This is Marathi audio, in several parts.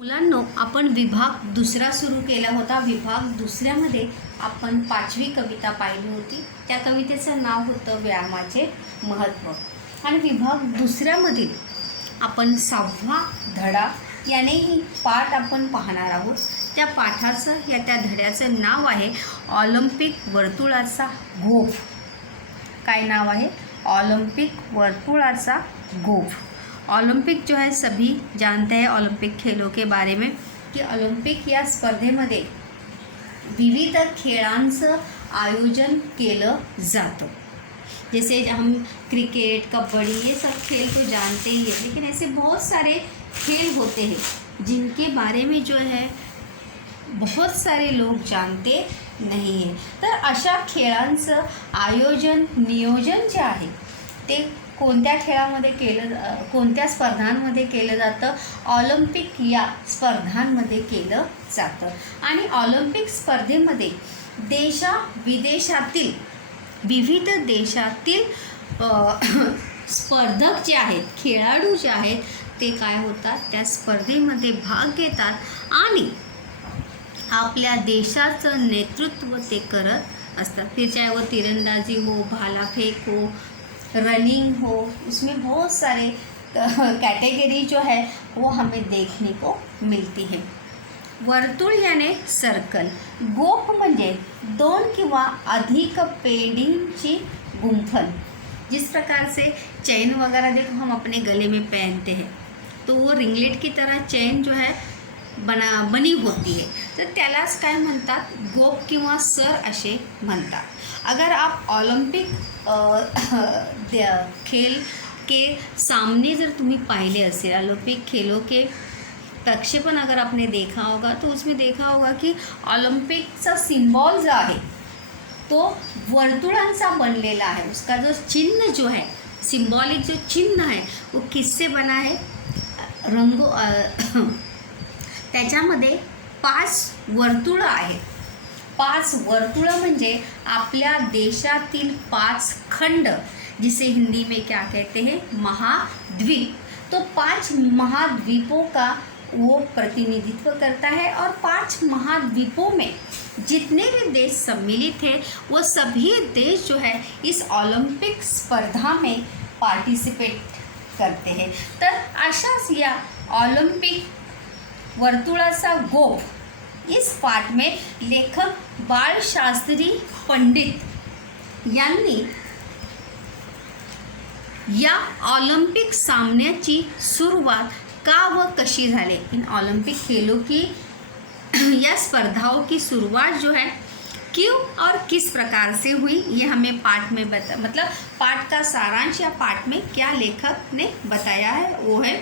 मुलांनो, आपण विभाग दुसरा सुरू केला होता. विभाग दुसऱ्यामध्ये आपण 5वी कविता पाहिली होती. त्या कवितेचं नाव होतं व्यायामाचे महत्त्व. आणि विभाग दुसऱ्यामधील आपण 6वा धडा यानेही पाठ आपण पाहणार आहोत. त्या पाठाचं त्या धड्याचं नाव आहे ऑलिम्पिक वर्तुळाचा गोफ. काय नाव आहे? ऑलिम्पिक वर्तुळाचा गोफ. ओलंपिक जो है सभी जानते हैं ओलंपिक खेलों के बारे में कि ऑलिम्पिक या स्पर्धेमध्ये विविध खेळांचं आयोजन केलं जातं. जैसे हम क्रिकेट, कबड्डी, ये सब खेल तो जानते ही हैं, लेकिन ऐसे बहुत सारे खेल होते हैं जिनके बारे में जो है बहुत सारे लोग जानते नहीं हैं. तर अशा खेळांचं आयोजन, नियोजन जे आहे ते कोणत्या खेळामध्ये कोणत्या स्पर्धांमध्ये केलं जातं? ऑलिम्पिक या स्पर्धांमध्ये केलं जातं. आणि ऑलिम्पिक स्पर्धेमध्ये विदेशातील विविध देशातील स्पर्धक जे आहेत, खेळाडू जे आहेत ते काय होतात? त्या स्पर्धेमध्ये भाग घेतात आणि आपल्या देशाचं नेतृत्व ते करत असतात. फिर चाहे वो तीरंदाजी हो, भालाफेक हो, रनिंग हो, उसमें बहुत सारे कैटेगरी जो है वो हमें देखने को मिलती है. वर्तुळ याने सर्कल. गोफ म्हणजे 2 किंवा अधिक पेडिंगची गुंफन. जिस प्रकार से चैन वगैरह देखो हम अपने गले में पहनते हैं, तो वो रिंगलेट की तरह चैन जो है बनी होती है. तर त्यालाच काय म्हणतात? गोफ किंवा सर असे म्हणतात. अगर आप ओलंपिक खेल के सामने जर तुम्ही पाहिले असेल, ओलंपिक खेलों के प्रक्षेपण अगर आपने देखा होगा तो उसमें देखा होगा कि ओलंपिकचा सिंबल जो आहे तो वर्तुळांचा बनलेला आहे. उसका जो चिन्ह जो है, सिंबॉलिक जो चिन्ह है वो किससे बना है? त्याच्यामध्ये 5 वर्तुळं आहेत. 5 वर्तुळं म्हणजे आपल्या देशातील 5 खंड, जिसे हिंदी में क्या कहते हैं? महाद्वीप. तो 5 महाद्वीपों का वो प्रतिनिधित्व करता है. और 5 महाद्वीपों में जितने भी देश सम्मिलित हैं वो सभी देश जो है इस ओलंपिक स्पर्धा में पार्टिसिपेट करते हैं. तर अशाच या ऑलिम्पिक वर्तुळाचा गोफ इस पाठ में लेखक बाळशास्त्री पंडित यांनी या ऑलिम्पिक सामन्याची सुरुवात का व कशी झाली, इन ओलंपिक खेलों की या स्पर्धाओं की शुरुआत जो है क्यों और किस प्रकार से हुई, ये हमें पाठ में मतलब पाठ का सारांश या पाठ में क्या लेखक ने बताया है वो है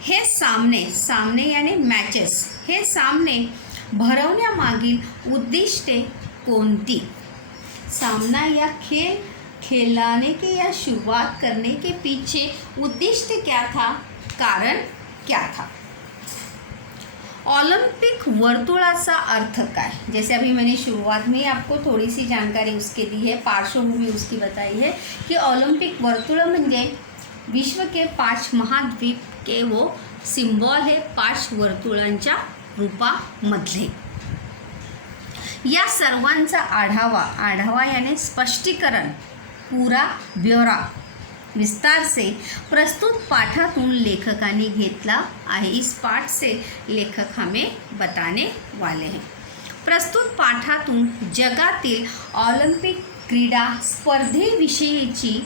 हे सामने यानी मॅचेस. हे सामने भरवण्यामागील उद्दिष्टे कोणती? सामना या खेल खेलाने के या शुरुआत करने के पीछे उद्दिष्ट क्या था, कारण क्या था? ओलंपिक वर्तुळाचा अर्थ काय? जैसे अभी मैंने शुरुआत में आपको थोड़ी सी जानकारी उसके दी है, पार्श्वभूमि उसकी बताई है कि ओलंपिक वर्तुळ म्हणजे विश्व के 5 महाद्वीप के वो सिंबॉल है, 5 वर्तुळांच्या रूपामधले. या सर्वांचा आढावा यानी स्पष्टीकरण, पूरा ब्यौरा विस्तार से प्रस्तुत पाठातून लेखकाने घेतला आहे. इस पाठ से लेखक हमें बताने वाले हैं. प्रस्तुत पाठातून जगातील ऑलिम्पिक क्रीडा स्पर्धेविषयीची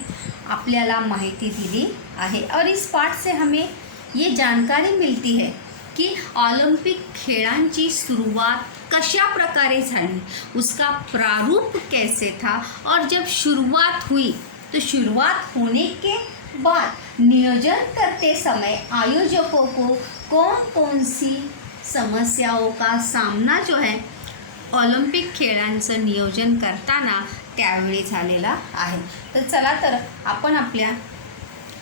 आपल्याला माहिती दिली आहे. और इस पाठ से हमें ये जानकारी मिलती है कि ओलंपिक खेळांची सुरुवात कशा प्रकारे झाली, उसका प्रारूप कैसे था, और जब शुरुआत हुई तो शुरुआत होने के बाद नियोजन करते समय आयोजकों को कौन कौन सी समस्याओं का सामना जो है ऑलिम्पिक खेळांचं नियोजन करताना त्यावेळी झालेला आहे. तर चला तर आपण आपल्या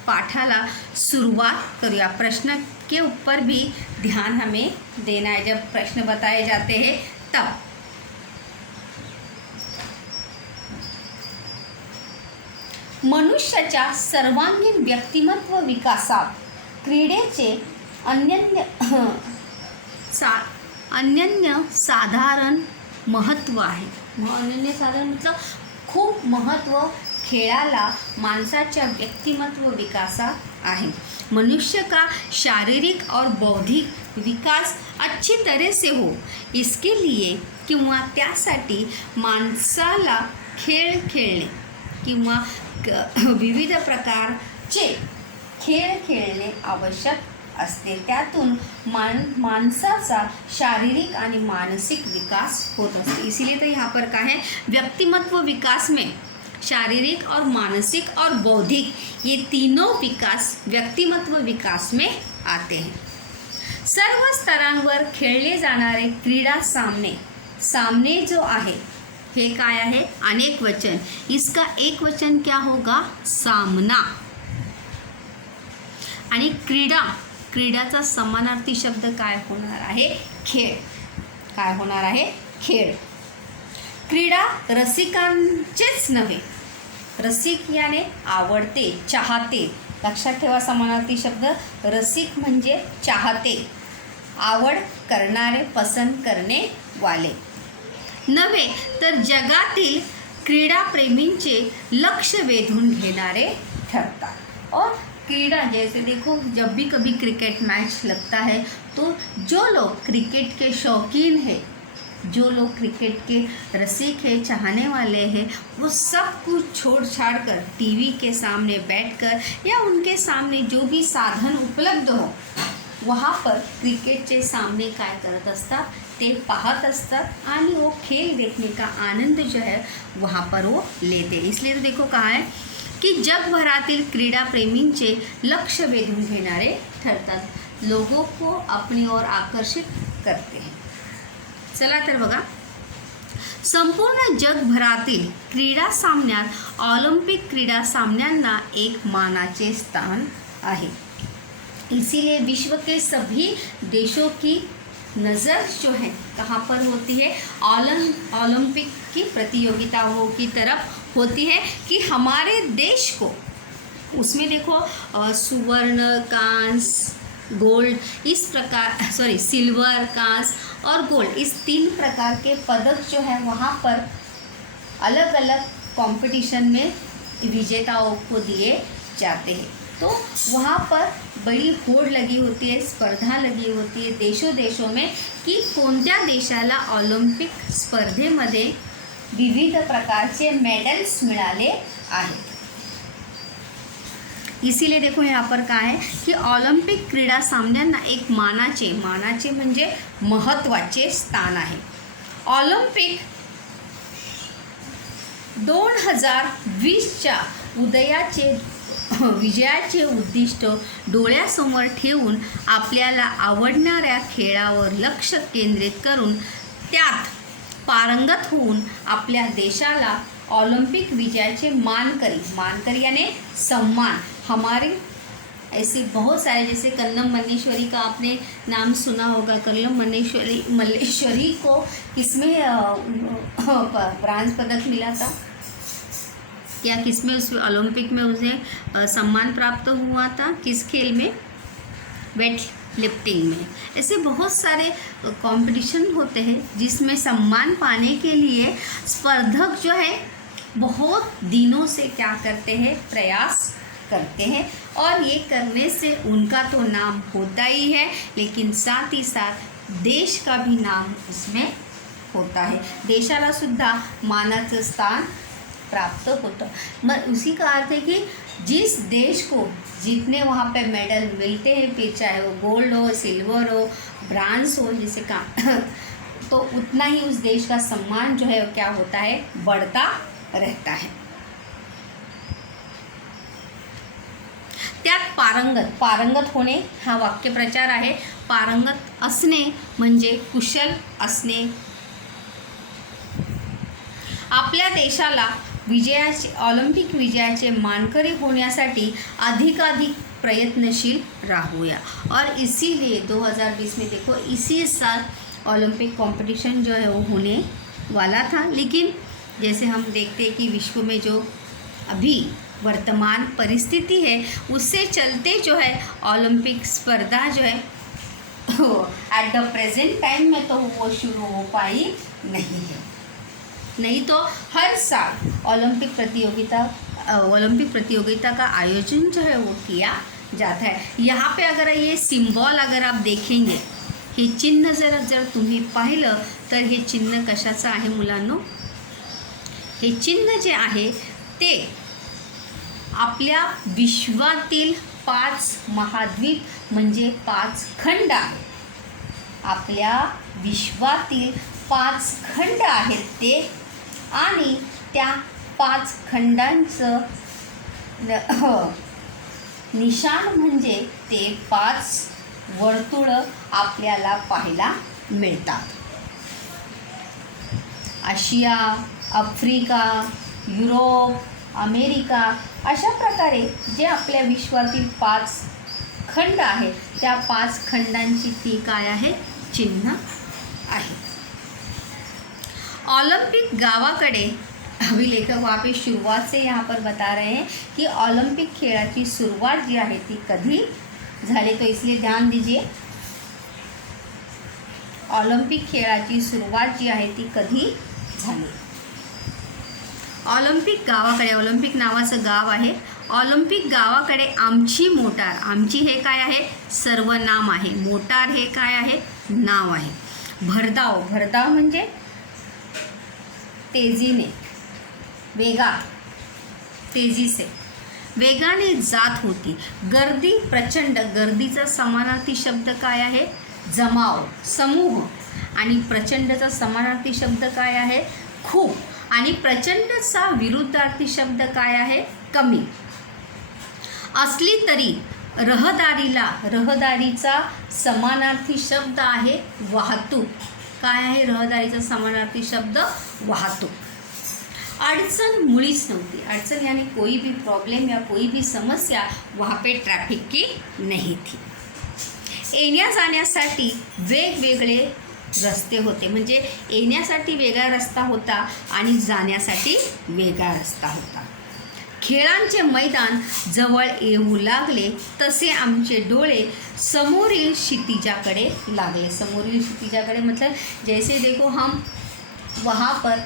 पाठाला सुरुआत करूया. प्रश्न के ऊपर भी ध्यान हमें देना है जब प्रश्न बताए जाते हैं तब. मनुष्याच्या सर्वांगीण व्यक्तिमत्व विकासात क्रीडेचे अनन्य साधारण महत्त्व आहे. अनन्य साधारण मतलब खूप महत्त्व खेळाला माणसाच्या व्यक्तिमत्व विकासात आहे. मनुष्य का शारीरिक और बौद्धिक विकास अच्छी तरह से हो इसके लिए किंवा त्यासाठी माणसाला खेळ खेळणे किंवा विविध प्रकारचे खेळ खेळणे आवश्यक असते. त्यातून माणसाचा शारीरिक आणि मानसिक विकास होत असते. इसीलिए तो यहाँ पर क्या है, व्यक्तिमत्व विकास में शारीरिक और मानसिक और बौद्धिक ये तीनों विकास व्यक्तिमत्व विकास में आते हैं. सर्व स्तरांवर खेळले जाणारे क्रीडा सामने जो आहे हे काय आहे, अनेक वचन. इसका एक वचन क्या होगा, सामना. आणि क्रीडाचा समानार्थी शब्द काय होणार आहे, खेळ. काय होणार आहे, खेळ. क्रीडा रसिकांचेच नव्हे, रसिक याने आवडते, चाहते. लक्षात ठेवा समानार्थी शब्द. रसिक म्हणजे चाहते, आवड करणारे, पसंत करणे वाले नव्हे तर जगातील क्रीडाप्रेमींचे लक्ष वेधून घेणारे ठरतात. और क्रीडा जैसे देखो, जब भी कभी क्रिकेट मैच लगता है तो जो लोग क्रिकेट के शौकीन हैं, जो लोग क्रिकेट के रसिक हैं, चाहने वाले हैं, वो सब कुछ छोड़ छाड़ कर टीवी के सामने बैठकर या उनके सामने जो भी साधन उपलब्ध हो वहाँ पर क्रिकेटचे सामने काय करत असतात, ते पाहत असतात आणि वो खेल देखने का आनंद जो है वहाँ पर वो लेते. इसलिए तो देखो कहा है की जगभरातील क्रीडाप्रेमींचे लक्ष वेधून घेणारे ठरतात, लोगों को अपनी ओर आकर्षित करते हैं. चला तर बघा, संपूर्ण जगभरातील क्रीडा सामन्यात ऑलिम्पिक क्रीडा सामन्यांना एक मानाचे स्थान आहे. इसीलिए विश्व के सभी देशों की नज़र जो है कहाँ पर होती है, ओलंपिक की प्रतियोगिताओं की तरफ होती है कि हमारे देश को उसमें देखो सुवर्ण, कांस्य, गोल्ड, इस प्रकार सिल्वर, कांस्य और गोल्ड, इस 3 प्रकार के पदक जो है वहाँ पर अलग अलग कंपटीशन में विजेताओं को दिए जाते हैं. तो वहाँ पर बड़ी होड़ लगी होती है, स्पर्धा लगी होती है देशों में की कोणत्या देशाला ऑलिम्पिक स्पर्धेमध्ये विविध प्रकारचे मेडल्स मिळाले आहेत. इसीलिए देखो यहाँ पर काय है की ऑलिम्पिक क्रीडा सामन्यांना एक मानाचे म्हणजे महत्त्वाचे स्थान आहे. ऑलिम्पिक 2020च्या विजयाचे उद्दिष्ट डोळ्यासमोर ठेवून आपल्याला आवडणाऱ्या खेळावर लक्ष केंद्रित करून त्यात पारंगत होऊन आपल्या देशाला ऑलिम्पिक विजयाचे मानकरी यानी सम्मान. हमारे ऐसे बहुत सारे, जैसे कल्लम मल्लेश्वरी का आपने नाम सुना होगा. कल्लम मल्लेश्वरी को किसमें ब्रांज पदक मिला था, क्या किसमें उस ओलंपिक में उसे सम्मान प्राप्त हुआ था, किस खेल में, वेट लिफ्टिंग में. ऐसे बहुत सारे कंपटीशन होते हैं जिसमें सम्मान पाने के लिए स्पर्धक जो है बहुत दिनों से क्या करते हैं, प्रयास करते हैं. और ये करने से उनका तो नाम होता ही है, लेकिन साथ ही साथ देश का भी नाम उसमें होता है. देशाला सुद्धा मानाचं स्थान प्राप्त होतं. मग उसी का अर्थ है कि जिस देश को जितने वहाँ पे मेडल मिलते हैं, फिर चाहे वो गोल्ड हो, सिल्वर हो, ब्रांज हो, जैसे का तो उतना ही उस देश का सम्मान जो है वो क्या होता है, बढ़ता रहता है. त्यात पारंगत होणे हा वाक्यप्रचार आहे. पारंगत असणे म्हणजे कुशल असणे. आपल्या देशाला ऑलिम्पिक विजयाचे मानकरी होण्यासाठी अधिकाधिक प्रयत्नशील राहूया. और इसीलिए 2020 में देखो इसी साल ओलंपिक कंपटीशन जो है वो होने वाला था, लेकिन जैसे हम देखते हैं कि विश्व में जो अभी वर्तमान परिस्थिति है उससे चलते जो है ओलंपिक स्पर्धा जो है एट द प्रेजेंट टाइम में तो वो शुरू हो पाई नहीं है। नहीं तो हर साल ओलंपिक प्रतियोगिता का आयोजन जो है वो किया जाता है। यहाँ पे अगर ये सिम्बॉल अगर आप देखेंगे, हे चिन्ह जर तुम्ही पाहिलं तर हे चिन्ह कशाचं आहे मुलांनो? हे चिन्ह जे आहे ते आपल्या विश्वातील 5 महाद्वीप म्हणजे 5 खंड आहेत। आपल्या विश्वातील 5 खंड आहेत ते, आणि त्या 5 खंडांचं निशाण म्हणजे ते 5 वर्तुळं आपल्याला पाहायला मिळतात। आशिया, आफ्रिका, युरोप, अमेरिका अशा प्रकारे जे आपल्या विश्वातील 5 खंड आहेत त्या 5 खंडांची ती काय आहे? चिन्ह आहे। ओलंपिक गावाकडे अभी लेखक वहाँ पे शुरुआत से यहाँ पर बता रहे हैं कि ओलंपिक खेळाची सुरुवात जी आहे ती कधी झाली, तो इसलिए ध्यान दीजिए। ओलंपिक खेळाची सुरुवात जी आहे ती कधी झाली? ऑलिम्पिक गावाकडे, ऑलिम्पिक नावाचं गाव आहे। ऑलिम्पिक गावाकडे आमची मोटार, आमची हे काय आहे? सर्वनाम आहे। मोटार हे काय आहे? नाव आहे। भरधाव, भरधाव म्हणजे तेजीने, वेगात, तेजी से, वेगाने जात होती। गर्दी प्रचंड, गर्दीचा समानार्थी शब्द काय आहे? जमाव, समूह। आणि प्रचंडचा समानार्थी शब्द काय आहे? खूप। आणि प्रचंडचा विरुद्धार्थी शब्द काय आहे? कमी। असली तरी रहदारीला, रहदारीचा समानार्थी शब्द आहे वाहतूक। काय आहे रहदारीचा समानार्थी शब्द? वाहतूक। अड़चन मुळीच नव्हती। अड़चन यानी कोई भी प्रॉब्लम या कोई भी समस्या वहाँ पे ट्रैफिक की नहीं थी। येण्या जाण्यासाठी वेगवेगळे रस्ते होते, म्हणजे येण्यासाठी वेगळा रस्ता होता आणि जाण्यासाठी वेगळा रस्ता होता। खेळांचे मैदान जवळ येऊ लागले तसे आमचे डोळे समोरील क्षितिजाकडे लागले। समोरील क्षितिजाकडे मतलब जैसे देखो हम वहाँ पर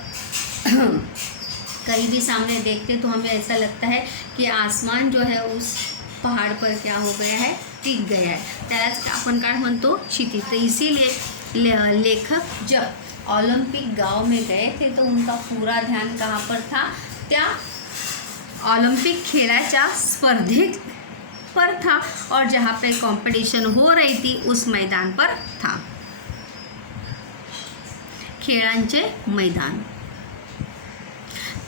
कहीं भी सामने देखते तो हमें ऐसा लगता है कि आसमान जो है उस पहाड़ पर क्या हो गया है? टिक गया है। त्यालाच आपण काय म्हणतो? क्षितिज। तो इसीलिए लेखक जब ओलंपिक गांव में गए थे तो उनका पूरा ध्यान कहाँ पर था? त्या ओलंपिक खेळाच्या स्पर्धेत पर था और जहाँ पे कंपटीशन हो रही थी उस मैदान पर था। खेळांचे मैदान।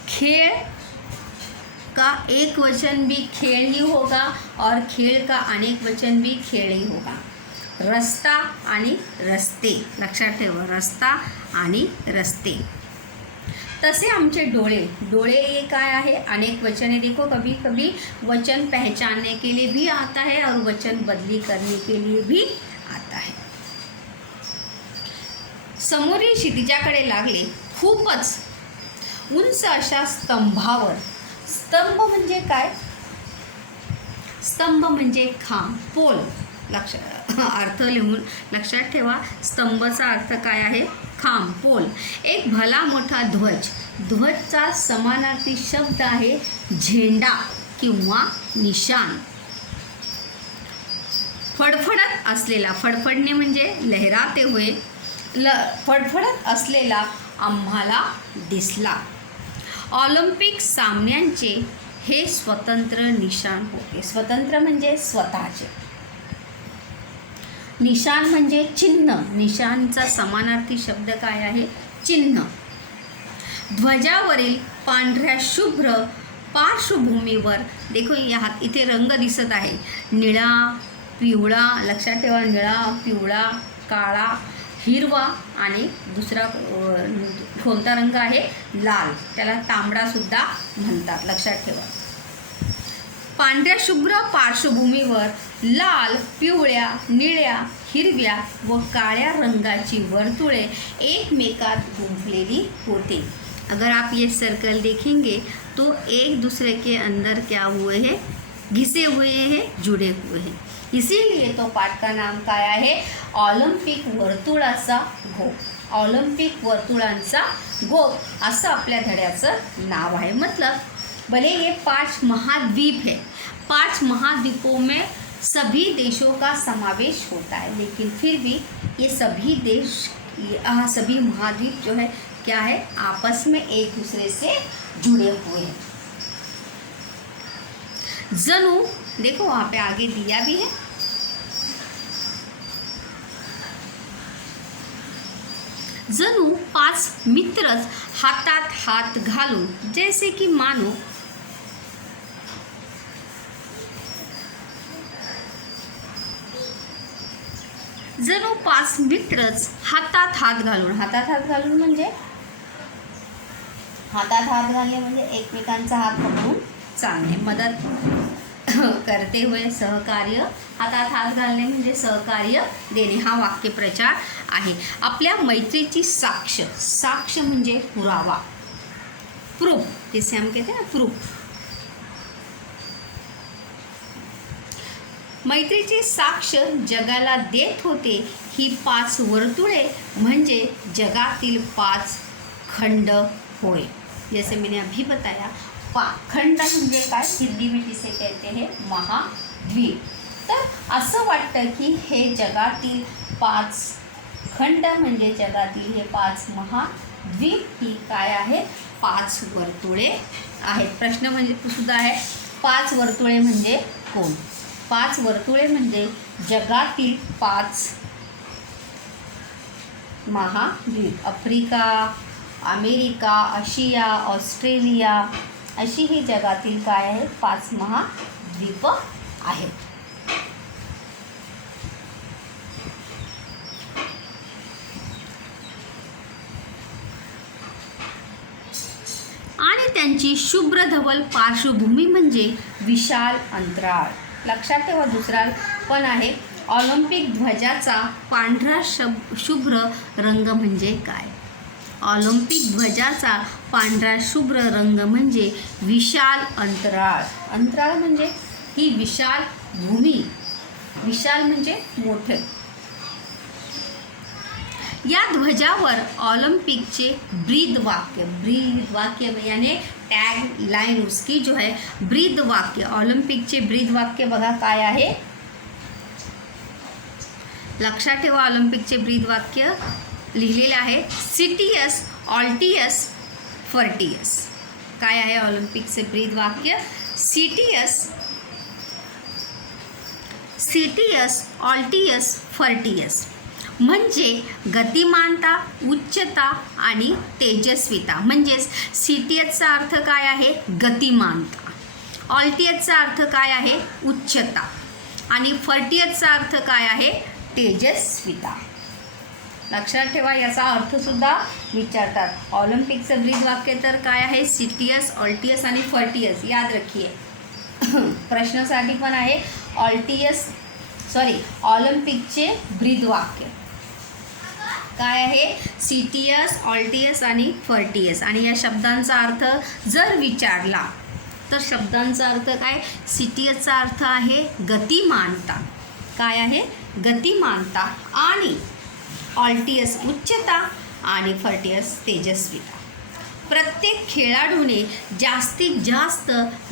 खेल का एक वचन भी खेल ही होगा और खेल का अनेक वचन भी खेल ही होगा। रस्ता आणि रस्ते, लक्षात ठेवा, रस्ता आणि रस्ते। तसे आमचे डोळे, डोळे ये काय आहे? अनेक वचन है। देखो कभी कभी वचन पहचानने के लिए भी आता है और वचन बदली करने के लिए भी आता है। समोरील क्षितिजाकडे लागले, खूपच उंच अशा स्तंभावर। स्तंभ म्हणजे काय? स्तंभ म्हणजे खांब, पोल। अर्थ लिहून लक्षात ठेवा। स्तंभचा अर्थ काय आहे? खांब, पोल। एक भला मोठा ध्वज, ध्वजचा समानार्थी शब्द आहे झेंडा किंवा निशान। फडफडत असलेला, फडफडणे म्हणजे लहराते हुए, फडफडत असलेला आम्हाला दिसला। ऑलिम्पिक सामन्यांचे हे स्वतंत्र निशाण होते। स्वतंत्र म्हणजे स्वतःचे, निशाण म्हणजे चिन्ह। निशाणचा समानार्थी शब्द काय आहे? चिन्ह। ध्वजावरील पांढऱ्या शुभ्र पार्श्वभूमीवर, देखो यहाँ इथे रंग दिसत आहे, निळा, पिवळा, लक्षात ठेवा, निळा, पिवळा, काळा, हिरवा आणि दुसरा कोणता रंग आहे? लाल, त्याला तांबडासुद्धा म्हणतात, लक्षात ठेवा। पांढऱ्या शुभ्र पार्श्वभूमीवर लाल, पिवळ्या, निळ्या, हिरव्या व काळ्या रंगाची वर्तुळे एकमेकात गुंफलेली होती। अगर आप ये सर्कल देखेंगे तो एक दूसरे के अंदर क्या हुए हैं? घिसे हुए हैं, जुड़े हुए हैं। इसीलिए तो पाठ का नाम काय आहे, ऑलिम्पिक वर्तुळाचा गोप. ऑलिम्पिक वर्तुळांचा गोप असं आपल्या धड्याचं नाव आहे. मतलब भले ये 5 महाद्वीप है, 5 महाद्वीपों में सभी देशों का समावेश होता है, लेकिन फिर भी ये सभी देश, सभी महाद्वीप जो है क्या है, आपस में एक दूसरे से जुड़े हुए हैं. जणू देखो वहाँ पे आगे दिया भी है, जणू 5 मित्रच हातात हात घालून, जैसे की मानो जणू 5 मित्रच हातात हात घालून. हातात हात घालून म्हणजे हातात हात घालणे म्हणजे एकमेकांचा हात पकडून चालणे, मदत करते हुए सहकार्य. हातात हात घालणे म्हणजे सहकार्य देणे, हा वाक्यप्रचार आहे. आपल्या मैत्रीची साक्ष, साक्ष म्हणजे पुरावा, प्रूफ, जिसे हम कहते हैं ना प्रूफ. मैत्रीची साक्ष जगाला देत होते ही 5 वर्तुळे म्हणजे जगातील 5 खंड होय. जैसे मैंने अभी बताया, खंड म्हणजे काय, हिंदी में जिसे कहते हैं महाद्वीप. तर असं वाटतं की हे जगातील 5 खंड म्हणजे जगातील हे 5 महाद्वीप ही काय आहे, 5 वर्तुळे आहेत. प्रश्न म्हणजे सुद्धा आहे, 5 वर्तुळे म्हणजे कोण. 5 वर्तुळे म्हणजे जगातील 5 महाद्वीप. आफ्रिका, अमेरिका, आशिया, ऑस्ट्रेलिया अशी ही जगातील काय आहेत, 5 महाद्वीप आहेत. आणि त्यांची शुभ्र धवल पार्श्वभूमी म्हणजे विशाल अंतराळ. लक्षात ठेवा, दुसरा पण आहे, ऑलिम्पिक ध्वजाचा पांढरा शुभ्र रंग म्हणजे काय. ऑलिम्पिक ध्वजाचा पांढरा शुभ्र रंग म्हणजे विशाल अंतराळ. अंतराळ म्हणजे ही विशाल भूमी, विशाल म्हणजे मोठे. या ध्वजावर ऑलिम्पिकचे ब्रीद वाक्य यानी टैग लाइन उसकी जो है ब्रीद वाक्य, ऑलिम्पिकचे ब्रीद वाक्य बघा काय आहे. लक्षात ठेवा, ऑलिम्पिकचे ब्रीद वाक्य लिहिलेले आहे, सिटियस, ऑल्टियस, फर्टियस. काय आहे ऑलिम्पिकचे ब्रीद वाक्य, सिटियस, ऑल्टियस, फर्टियस. म्हणजे गतिमानता, उच्चता आणि तेजस्विता. म्हणजेच सिटियसचा अर्थ काय आहे, गतिमानता. ऑल्टियसचा अर्थ काय आहे, उच्चता. आणि फर्टियसचा अर्थ काय आहे, तेजस्विता. लक्षात ठेवा, याचा अर्थसुद्धा विचारतात. ऑलिम्पिकचं ब्रीद वाक्य तर काय आहे, सिटियस, ऑल्टियस आणि फर्टियस. याद रखिए, प्रश्नासाठी पण आहे ऑलिम्पिकचे ब्रीद वाक्य काय आहे, सिटियस, ऑल्टियस आणि फर्टियस. आणि या शब्दांचा अर्थ जर विचारला तर शब्दांचा अर्थ काय, सिटियसचा अर्थ आहे गतिमानता, काय आहे, गतिमानता. आणि ऑल्टियस उच्चता आणि फर्टियस तेजस्विता. प्रत्येक खेळाडूने जास्तीत जास्त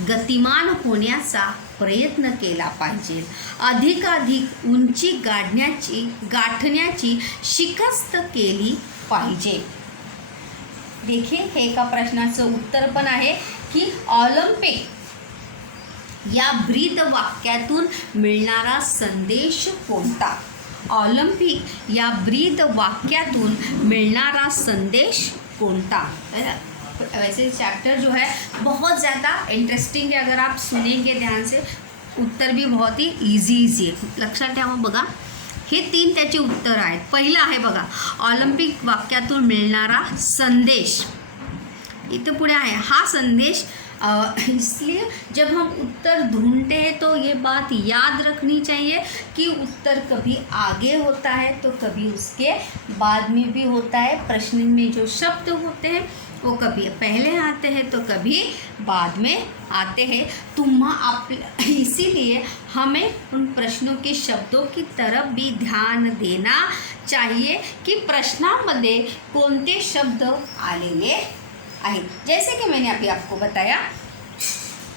गतिमान होण्याचा प्रयत्न केला पाहिजे. अधिकाधिक उंची गाठण्याची शिकस्त केली पाहिजे. देखीए, हे एका प्रश्नाचं उत्तर पण आहे की ऑलिम्पिक या ब्रीद वाक्यातून मिळणारा संदेश कोणता. ऑलिम्पिक या ब्रीद वाक्यातून मिलनारा संदेश कोणता. वैसे चैप्टर जो है बहुत ज़्यादा इंटरेस्टिंग है, अगर आप सुनेंगे ध्यान से उत्तर भी बहुत ही इजी आहे. लक्षात ठेवा बघा, हे 3 त्याचे उत्तर आहेत. पहिलं आहे बघा, ऑलिम्पिक वाक्यातून मिळणारा संदेश. इथं पुढे आहे हा संदेश. इसलिए जब हम उत्तर ढूंढते हैं तो ये बात याद रखनी चाहिए कि उत्तर कभी आगे होता है तो कभी उसके बाद में भी होता है. प्रश्न में जो शब्द होते हैं वो कभी पहले आते हैं तो कभी बाद में आते हैं। इसीलिए हमें उन प्रश्नों के शब्दों की तरफ भी ध्यान देना चाहिए की प्रश्नामध्ये कोणते शब्द आलेले आहेत। जैसे की मैंने अभी आपको बताया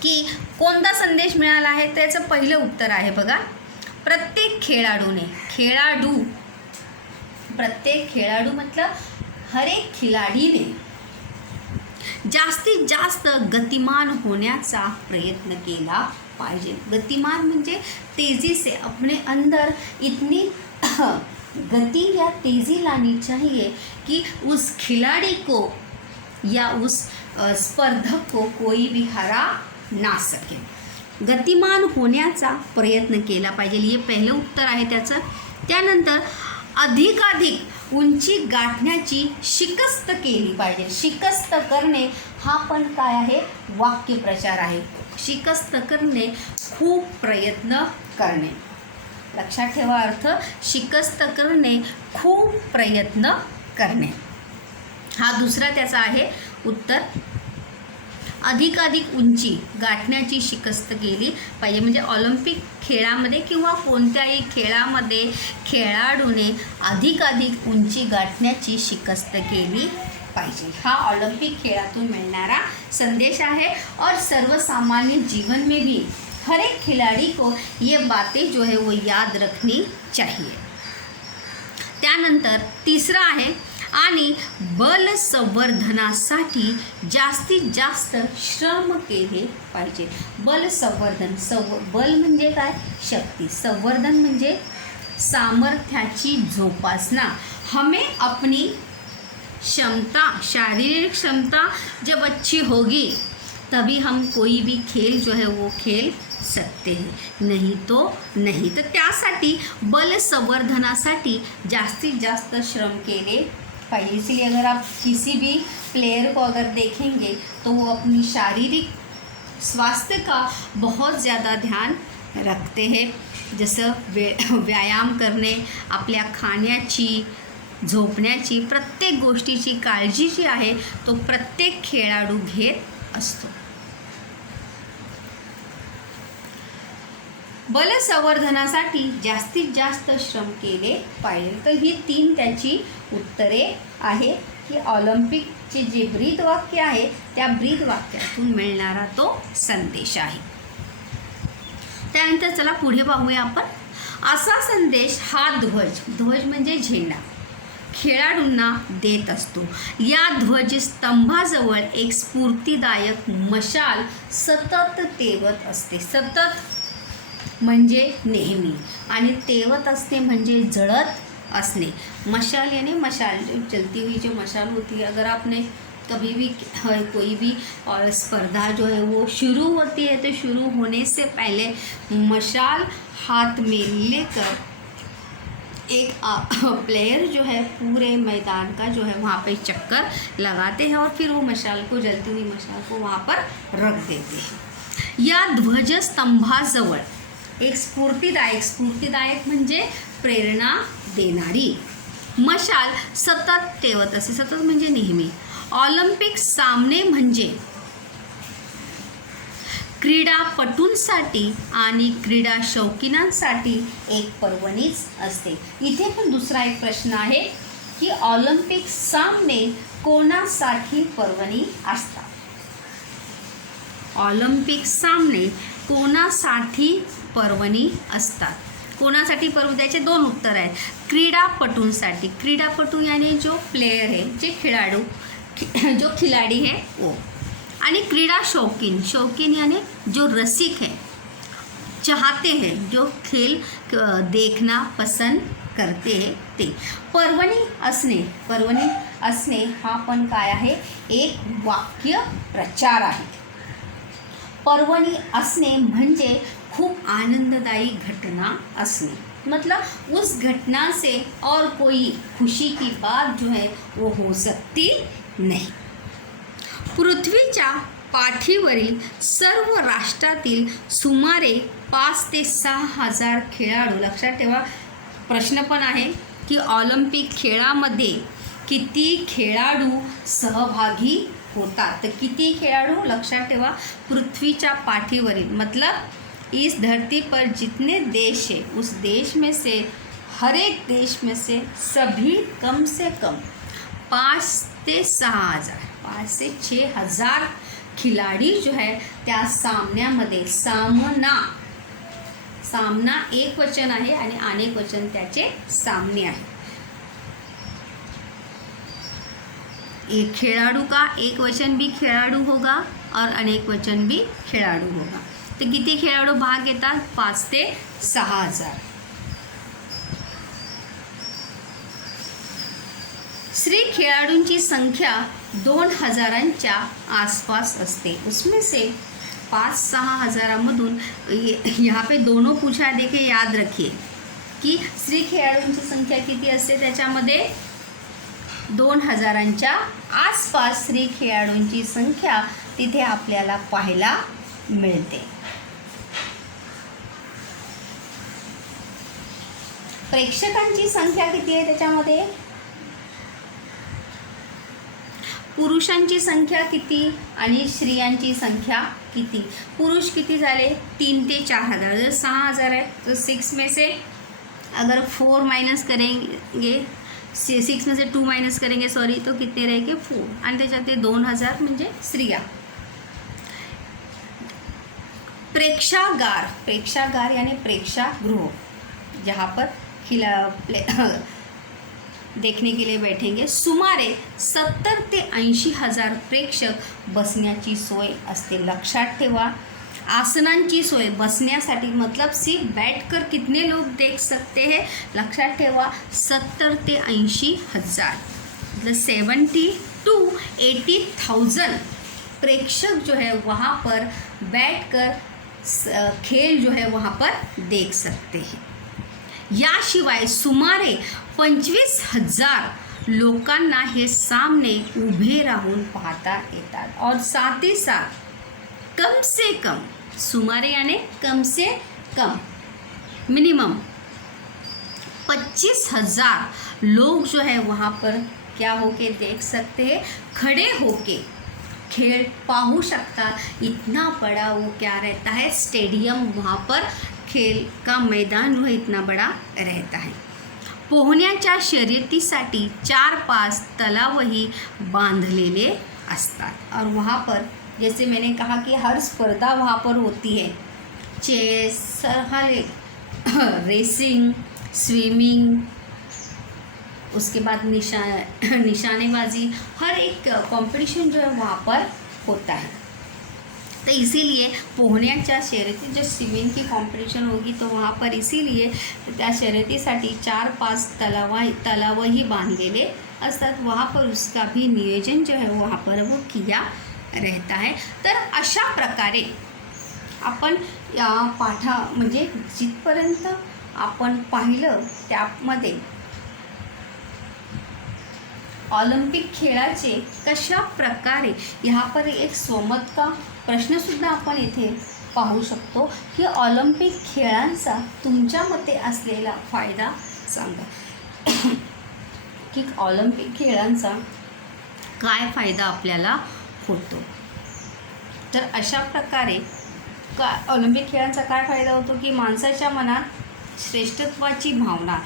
की कोणता संदेश मिळाला आहे, त्याचं पहिलं उत्तर आहे बघा, प्रत्येक खिलाडू मतलब हर एक खिलाड़ी ने जास्तीत जास्त गतिमान होण्याचा प्रयत्न केला पाहिजे। गतिमान म्हणजे तेज़ी से अपने अंदर इतनी गति या तेज़ी लानी चाहिए कि उस खिलाड़ी को या उस स्पर्धक को कोई भी हरा ना सके। गतिमान होण्याचा प्रयत्न केला पाहिजे, हे पहिलं उत्तर आहे त्याचं। त्यानंतर अधिकाधिक उंची गाठण्याची शिकस्त केली पाहिजे। शिकस्त करणे हा पण काय आहे, वाक्यप्रचार आहे। शिकस्त करणे, खूप प्रयत्न करणे, लक्षात ठेवा अर्थ, शिकस्त करणे, खूप प्रयत्न करणे, हा दुसरा त्याचा आहे उत्तर। अधिकाधिक उंची गाठण्याची शिकस्त केली पाहिजे, म्हणजे ऑलिम्पिक खेळामध्ये किंवा कोणत्याही खेळामध्ये खेळाडूने अधिकाधिक उंची गाठण्याची शिकस्त केली पाहिजे, हा ऑलिम्पिक खेळातून मिळणारा संदेश आहे। और सर्वसामान्य जीवन में भी हर एक खिलाड़ी को ये बातें जो है वो याद रखनी चाहिए। त्यानंतर तिसरा आहे, आणि बल संवर्धनासाठी जास्तीत जास्त श्रम केले पाहिजे। बल संवर्धन, बल म्हणजे काय, शक्ती, संवर्धन म्हणजे सामर्थ्याची जोपासना। हमें अपनी क्षमता, शारीरिक क्षमता जब अच्छी होगी तभी हम कोई भी खेल जो है वो खेल सकते हैं, नहीं तो नहीं। तर त्यासाठी बल संवर्धनासाठी जास्तीत जास्त श्रम केले पाहिजे। इसलिए अगर आप किसी भी प्लेयर को अगर देखेंगे तो वो अपनी शारीरिक स्वास्थ्य का बहुत ज़्यादा ध्यान रखते हैं, जसं व्यायाम करणे, आपल्या खाण्याची, झोपण्याची, प्रत्येक गोष्टीची काळजी जी आहे तो प्रत्येक खेळाडू घेत असतो। बल संवर्धनासाठी जास्तीत जास्त श्रम केले पाहिजे। तर ही 3 त्याची उत्तरे आहे की ऑलिम्पिकचे जे ब्रीद वाक्य आहे त्या ब्रीद वाक्यातून मिळणारा तो संदेश आहे। त्यानंतर चला पुढे पाहूया आपण। असा संदेश हा ध्वज म्हणजे झेंडा खेळाडूंना देत असतो। या ध्वजस्तंभाजवळ एक स्फूर्तिदायक मशाल सतत तेवत असते। सतत म्हणजे नेहमी, आणि तेवत असते म्हणजे जळत असणे। मशाल यानी मशाल, जो चलती हुई जो मशाल होती है, अगर आपने कभी भी कोई भी और स्पर्धा जो है वो शुरू होती है तो शुरू होने से पहले मशाल हाथ में लेकर एक प्लेयर जो है पूरे मैदान का जो है वहाँ पे चक्कर लगाते हैं और फिर वो मशाल को, जलती हुई मशाल को वहाँ पर रख देते हैं। या ध्वजस्तंभाजवळ एक स्फूर्तिदायक म्हणजे प्रेरणा देणारी मशाल सतत तेवत असते। सतत म्हणजे नेहमी। ऑलिम्पिक सामने म्हणजे क्रीडापटूंसाठी आणि क्रीडा शौकीनांसाठी एक पर्वणीच असते। इथे पण दुसरा एक प्रश्न आहे की ऑलिम्पिक सामने कोणासाठी पर्वणी असतात। ऑलिम्पिक सामने कोणासाठी पर्वणी असतात, कोणासाठी पर्व, त्याचे 2 उत्तर आहेत। क्रीडापटूंसाठी, क्रीडापटू यानी जो प्लेयर है, जे खिलाड़ू, जो खिलाड़ी है वो, आणि क्रीडा शौकीन यानी जो रसिक है, चाहते हैं, जो खेल देखना पसंद करते हैं ते। पर्वणी असणे हा पण काय आहे, एक वाक्य प्रचार आहे। पर्वणी असणे म्हणजे खूब आनंददायी घटना असणे, मतलब उस घटना से और कोई खुशी की बात जो है वो हो सकती नहीं। पृथ्वीच्या पाठीवरील सर्व राष्ट्रातील सुमारे 5 ते 6 हजार खेळाडू, लक्षात ठेवा प्रश्न पण आहे की ऑलिम्पिक खेळामध्ये किती खेळाडू सहभागी होतात. तर किती खेळाडू? लक्षात ठेवा, पृथ्वीच्या पाठीवरील मतलब इस धरती पर जितने देश है उस देश में से हर एक देश में से सभी कम से कम 5 ते 6,000 5 से 6,000 खिलाडी जो है त्या सामन्यामध्ये सामना एक वचन आहे आणि अनेक वचन त्याचे सामने आहे. एक खिलाड़ू का एक वचन भी खिलाड़ू होगा और अनेक वचन भी खिलाड़ू होगा. तर किती खेळाडू भाग घेतात? 5 ते 6,000. स्त्री खेळाडूंची संख्या 2,000च्या आसपास असते. उसमें से 5-6 हजारामधून यहाँ पे दोनों पूछा, देखिए याद रखिए की स्त्री खेळाडूंची संख्या किती असते? त्याच्यामध्ये 2,000च्या आसपास स्त्री खेळाडूंची संख्या तिथे आपल्याला पाहायला मिळते. प्रेक्षकांची संख्या किती आहे? त्याच्यामध्ये पुरुषांची संख्या किती आणि स्त्रियांची संख्या किती? पुरुष किती झाले? 3 ते 4,000. जर 6,000 है तो 6 में से अगर 4 माइनस करेंगे, 6 में से 2 माइनस करेंगे तो कितने रहेंगे? 4. आणि त्याच्यात 2,000 म्हणजे स्त्रिया. प्रेक्षागार यानी प्रेक्षागृह, जहाँ पर देखने के लिए बैठेंगे. सुमारे 70 ते 80 हजार प्रेक्षक बसण्याची सोय असते. लक्षात ठेवा, आसनांची सोय बसण्यासाठी मतलब सिर्फ बैठकर कितने लोग देख सकते हैं? लक्षात ठेवा, 70 ते 80 हजार मतलब 70 to 80,000 प्रेक्षक जो है वहाँ पर बैठकर खेल जो है वहाँ पर देख सकते हैं. याशिवाय सुमारे 25,000 लोकांना हे सामने उभे राहून पाहता येतात. और साथ ही साथ कम से कम, सुमारे यानी कम से कम, मिनिमम 25,000 लोग जो है वहाँ पर क्या होके देख सकते हैं? खड़े होके खेल पाहू शकता. इतना बड़ा वो क्या रहता है? स्टेडियम. वहाँ पर खेल का मैदान जो है इतना बड़ा रहता है. पोहण्याच्या शर्यतीसाठी 4-5 तलावही बांधलेले असतात. और वहाँ पर जैसे मैंने कहा कि हर स्पर्धा वहाँ पर होती है. चेस, रेसिंग, स्विमिंग, उसके बाद निशानेबाजी, हर एक कंपटीशन जो है वहाँ पर होता है. तो इसीलिए पोहण्याच्या शर्यती, जब स्विमिंग की कंपटीशन होगी तो वहाँ पर इसीलिए त्या शर्यतीसाठी 4-5 तलावही बांधलेले असतात. वहाँ पर उसका भी नियोजन जो है वहाँ पर वो किया रहता है. तर अशा प्रकारे आपण या पाठा म्हणजे जिथपर्यंत आपण पाहिलं त्यामध्ये ऑलिम्पिक खेळाचे कशा प्रकारे, यहाँ पर एक स्वमत का प्रश्नसुद्धा आपण इथे पाहू शकतो की ऑलिम्पिक खेळांचा तुमच्या मते असलेला फायदा सांगा. की ऑलिम्पिक खेळांचा काय फायदा आपल्याला होतो? तर अशा प्रकारे ऑलिम्पिक खेळांचा काय फायदा होतो की माणसाच्या मनात श्रेष्ठत्वाची भावना,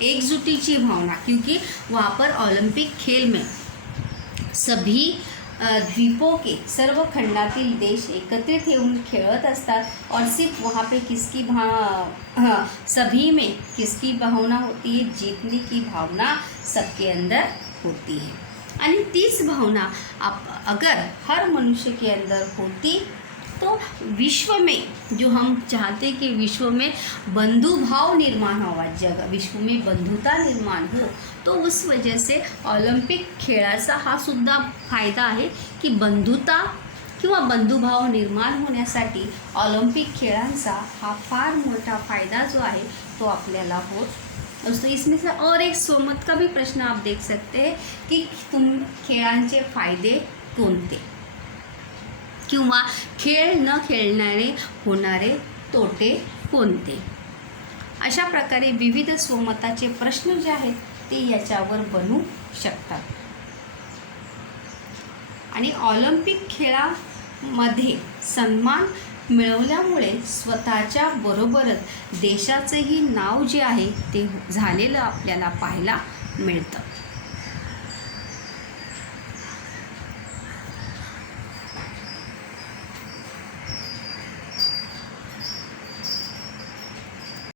एकजुटीची भावना, क्योंकि वहाँ पर ओलंपिक खेल में सभी द्वीपों के सर्व खंडातील देश एकत्रित येऊन खेळत असतात. और सिर्फ वहाँ पे सभी में किसकी भावना होती है? जीतने की भावना सबके अंदर होती है. आणि तीच भावना अगर हर मनुष्य के अंदर होती तो विश्व में, जो हम चाहते कि विश्व में बंधुभाव निर्माण हो, विश्व में बंधुता निर्माण हो, तो उस वजह से ऑलिम्पिक खेळाचा हा सुद्धा फायदा आहे की बंधुता किंवा बंधुभाव निर्माण होण्यासाठी ऑलिम्पिक खेळांचा हा फार मोठा फायदा जो आहे तो आपल्याला होत असतो. इसमें से और एक स्वमत का भी प्रश्न आप देख सकते हैं कि तुम खेळांचे फायदे कोणते किंवा खेळ न खेळणारे होणारे तोटे कोणते. अशा प्रकारे विविध स्वमताचे प्रश्न जे आहेत ते याच्यावर बनू शकतात. आणि ऑलिम्पिक खेळामध्ये सन्मान मिळवल्यामुळे स्वतःच्या बरोबरच देशाचंही नाव जे आहे ते झालेलं आपल्याला पाहायला मिळतं.